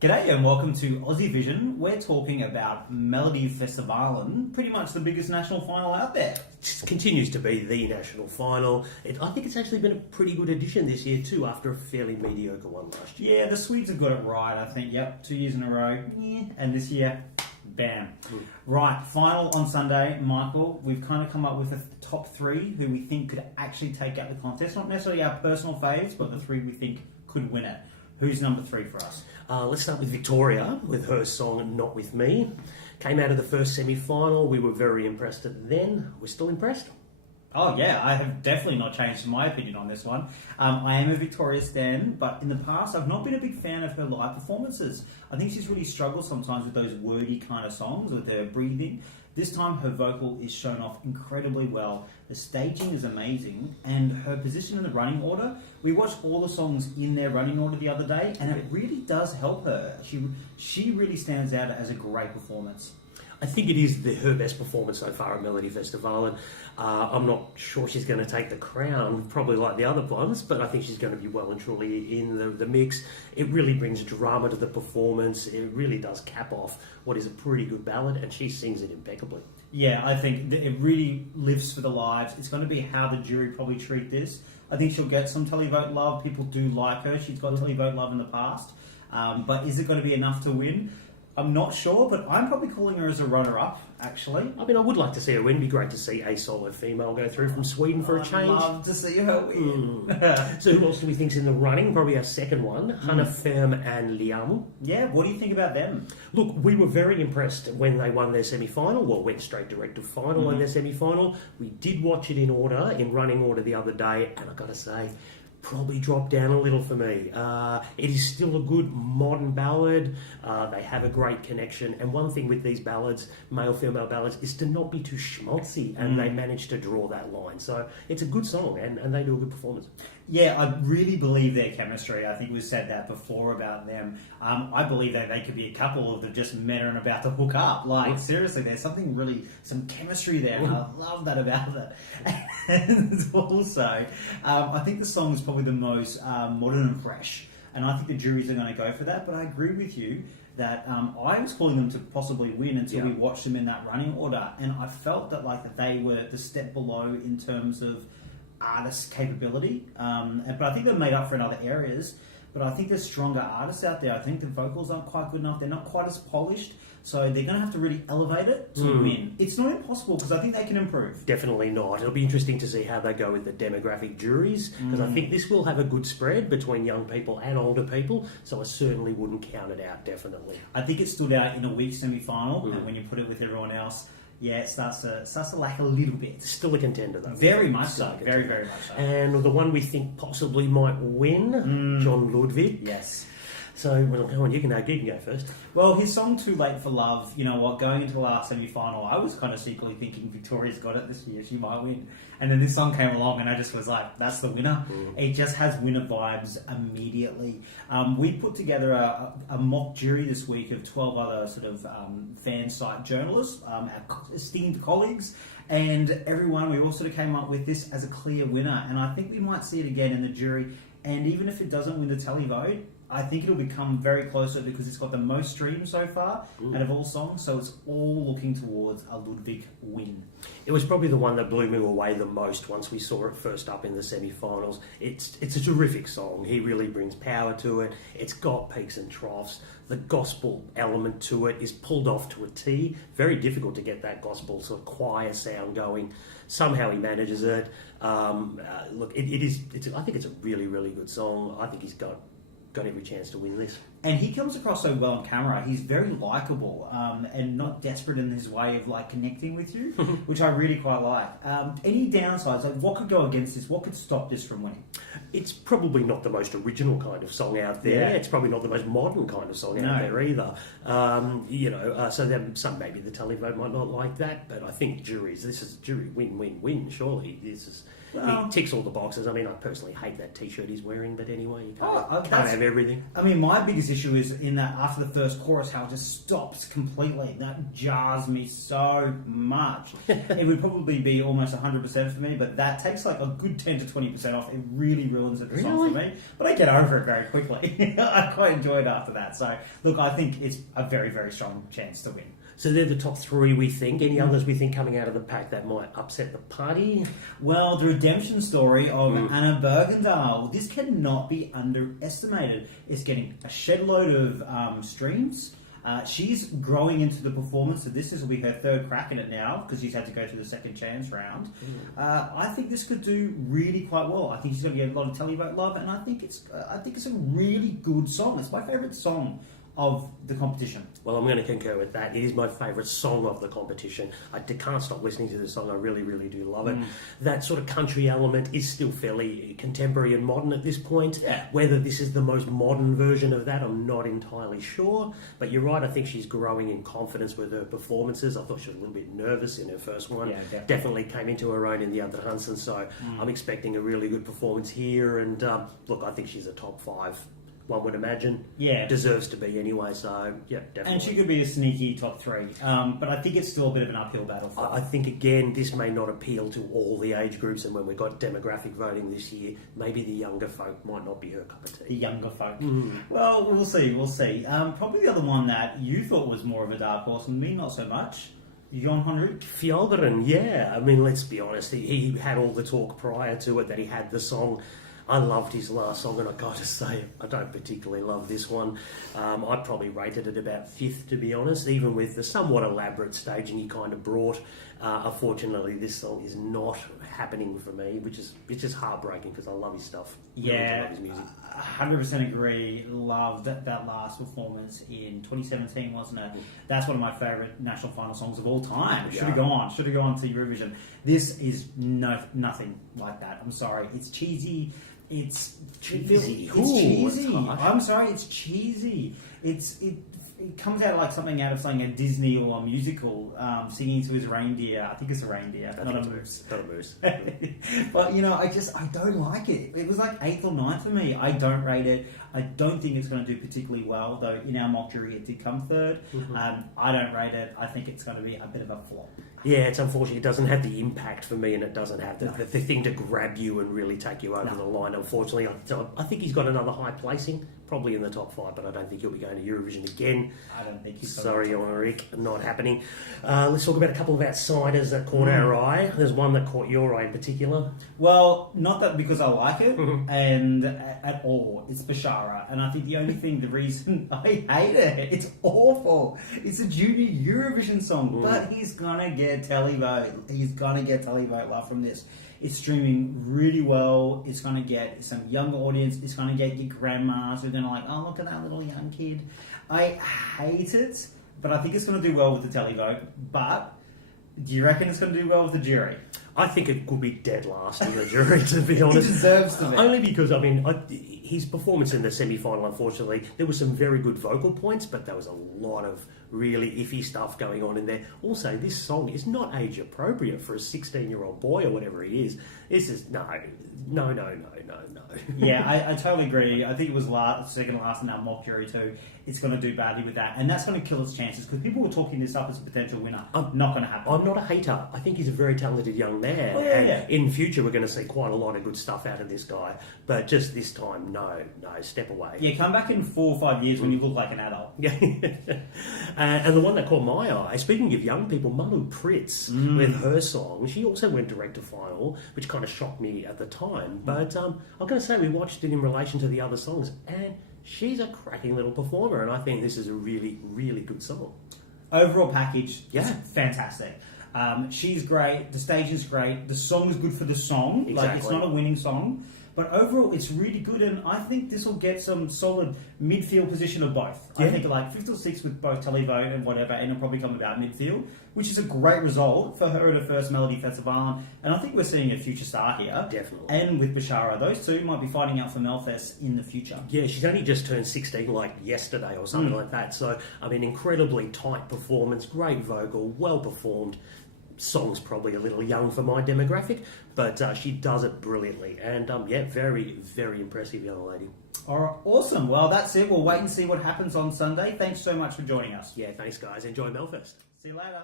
G'day and welcome to Aussie Vision. We're talking about Melodifestivalen, pretty much the biggest national final out there. It continues to be the national final. I think it's actually been a pretty good edition this year too, after a fairly mediocre one last year. Yeah, the Swedes have got it right, I think. Yep, 2 years in a row. And this year, bam. Right, final on Sunday. Michael, we've kind of come up with a top three who we think could actually take out the contest. Not necessarily our personal faves, but the three we think could win it. Who's number three for us? Let's start with Victoria, with her song Not With Me. Came out of the first semi-final. We were very impressed then. We're still impressed. Oh yeah, I have definitely not changed my opinion on this one. I am a Victoria stan, but in the past I've not been a big fan of her live performances. I think she's really struggled sometimes with those wordy kind of songs, with her breathing. This time her vocal is shown off incredibly well. The staging is amazing, and her position in the running order, we watched all the songs in their running order the other day, and it really does help her. She really stands out as a great performance. I think it is her best performance so far at Melodifestivalen. I'm not sure she's going to take the crown, probably like the other ones, but I think she's going to be well and truly in the mix. It really brings drama to the performance. It really does cap off what is a pretty good ballad, and she sings it impeccably. Yeah, I think it really lives for the lives. It's going to be how the jury probably treat this. I think she'll get some televote love. People do like her. She's got televote love in the past. But is it going to be enough to win? I'm not sure, but I'm probably calling her as a runner-up, actually. I mean, I would like to see her win. It'd be great to see a solo female go through from Sweden for a change. I'd love to see her win. So who else do we think's in the running? Probably our second one, Hanna Ferm and Liam. Yeah, what do you think about them? Look, we were very impressed when they won their semi-final. Well, went straight direct to final in their semi-final. We did watch it in running order the other day, and I've got to say, probably dropped down a little for me. It is still a good modern ballad. They have a great connection. And one thing with these ballads, male-female ballads, is to not be too schmaltzy. And they manage to draw that line. So it's a good song, and they do a good performance. Yeah, I really believe their chemistry. I think we've said that before about them. I believe that they could be a couple that just met and about to hook up. Like, seriously, there's some chemistry there. And I love that about it. And also, I think the song is probably the most modern and fresh. And I think the juries are going to go for that. But I agree with you that I was calling them to possibly win until we watched them in that running order. And I felt that they were the step below in terms of artist capability, but I think they're made up for in other areas. But I think there's stronger artists out there. I think the vocals aren't quite good enough. They're not quite as polished, so they're going to have to really elevate it to win. It's not impossible because I think they can improve. Definitely not. It'll be interesting to see how they go with the demographic juries, because I think this will have a good spread between young people and older people, so I certainly wouldn't count it out, definitely. I think it stood out in a weak semi-final, and when you put it with everyone else, yeah, it starts to lack a little bit. Still a contender, though. Very much so. Very, very much so. And the one we think possibly might win, John Ludwig. Yes. So, well, come on, you can go first. Well, his song Too Late for Love, you know what, going into the last semi-final, I was kind of secretly thinking Victoria's got it this year, she might win. And then this song came along and I just was like, that's the winner. It just has winner vibes immediately. We put together a mock jury this week of 12 other sort of fan site journalists, our esteemed colleagues, and everyone, we all sort of came up with this as a clear winner. And I think we might see it again in the jury. And even if it doesn't win the televote, I think it'll become very closer because it's got the most streams so far out of all songs, so it's all looking towards a Ludwig win. It was probably the one that blew me away the most once we saw it first up in the semi-finals. It's a terrific song. He really brings power to it. It's got peaks and troughs. The gospel element to it is pulled off to a T. Very difficult to get that gospel sort of choir sound going. Somehow he manages it. Look, I think it's a really, really good song. I think he's got every chance to win this. And he comes across so well on camera. He's very likeable and not desperate in his way of like connecting with you, which I really quite like. Any downsides? Like, what could go against this? What could stop this from winning? It's probably not the most original kind of song out there. Yeah. It's probably not the most modern kind of song out there either. So then some maybe the televote might not like that, but I think this is jury win. Surely Well, he ticks all the boxes. I mean, I personally hate that T-shirt he's wearing, but anyway, you Oh, can't have everything. I mean, my biggest issue is in that after the first chorus, how it just stops completely. That jars me so much. It would probably be almost 100% for me, but that takes like a good 10 to 20% off. It really ruins the song for me. But I get over it very quickly. I quite enjoy it after that. So, look, I think it's a very, very strong chance to win. So they're the top three, we think. Any others we think coming out of the pack that might upset the party? Well, the redemption story of Anna Bergendahl. This cannot be underestimated. It's getting a shed load of streams. She's growing into the performance. So this will be her third crack in it now because she's had to go through the second chance round. I think this could do really quite well. I think she's going to get a lot of televote love, and I think it's a really good song. It's my favourite song of the competition. Well, I'm going to concur with that. It is my favourite song of the competition. I can't stop listening to this song. I really, really do love it. That sort of country element is still fairly contemporary and modern at this point. Yeah. Whether this is the most modern version of that, I'm not entirely sure. But you're right, I think she's growing in confidence with her performances. I thought she was a little bit nervous in her first one. Yeah, definitely came into her own in the other hunts, and so I'm expecting a really good performance here. And look, I think she's a top 5. One would imagine. Yeah. Deserves to be anyway, so yeah, definitely. And she could be a sneaky top 3. But I think it's still a bit of an uphill battle for her. I think, again, this may not appeal to all the age groups, and when we've got demographic voting this year, maybe the younger folk might not be her cup of tea. The younger folk. Well, we'll see. Probably the other one that you thought was more of a dark horse, and me not so much. Jon Henrik? Fjällgren, yeah. I mean, let's be honest, he had all the talk prior to it that he had the song. I loved his last song, and I got to say, I don't particularly love this one. I probably rated it about 5th, to be honest, even with the somewhat elaborate staging he kind of brought. Unfortunately, this song is not happening for me, which is heartbreaking because I love his stuff. Yeah, love his music. 100% agree. Loved that last performance in 2017, wasn't it? That's one of my favourite national final songs of all time. Should have gone to Eurovision. This is nothing like that. I'm sorry. It's cheesy. It's cheesy. I'm sorry. It's cheesy. It comes out like something out of a Disney or a musical, singing to his reindeer. I think it's a reindeer, not a moose. Not a moose. But, I don't like it. It was like 8th or 9th for me. I don't rate it. I don't think it's going to do particularly well, though in our mock jury it did come 3rd. I don't rate it. I think it's going to be a bit of a flop. Yeah, it's unfortunate. It doesn't have the impact for me, and it doesn't have the thing to grab you and really take you over the line, unfortunately. I think he's got another high placing, probably in the top 5, but I don't think he'll be going to Eurovision again. I don't think he's Sorry, Ulrich, not happening. Let's talk about a couple of outsiders that caught our eye. There's one that caught your eye in particular. Well, not that because I like it, and at all. It's Bashara, and I think the reason I hate it, it's awful. It's a junior Eurovision song, but he's gonna get televote. He's gonna get televote love from this. It's streaming really well. It's going to get some younger audience. It's going to get your grandmas who are going to oh, look at that little young kid. I hate it, but I think it's going to do well with the televote. But do you reckon it's going to do well with the jury? I think it could be dead last in the jury, to be honest. He deserves to be. Only because, his performance in the semi-final, unfortunately, there were some very good vocal points, but there was a lot of really iffy stuff going on in there. Also, this song is not age appropriate for a 16-year-old boy or whatever he is. This is no. Yeah, I totally agree. I think it was second last in our mock jury too. It's going to do badly with that, and that's going to kill its chances because people were talking this up as a potential winner. Not going to happen. I'm not a hater. I think he's a very talented young man, in future we're going to see quite a lot of good stuff out of this guy. But just this time, no, step away. Yeah, come back in 4 or 5 years when you look like an adult. Yeah, and the one that caught my eye, speaking of young people, Malu Pritz with her song, she also went direct to final, which kind of shocked me at the time. But I'm going to say we watched it in relation to the other songs, and she's a cracking little performer, and I think this is a really, really good song. Overall package, fantastic. She's great. The stage is great. The song is good for the song. Exactly. It's not a winning song. But overall, it's really good, and I think this will get some solid midfield position of both. Yeah. I think 5th or 6th with both televote and whatever, and it'll probably come about midfield, which is a great result for her at her first Melodifestivalen. And I think we're seeing a future star here. Definitely. And with Bashara, those two might be fighting out for Melfest in the future. Yeah, she's only just turned 16 yesterday or something like that. So, incredibly tight performance, great vocal, well performed. song's probably a little young for my demographic, but she does it brilliantly. And very, very impressive young lady. All right, awesome. Well, that's it. We'll wait and see what happens on Sunday. Thanks so much for joining us. Yeah, thanks, guys. Enjoy Melfest. See you later.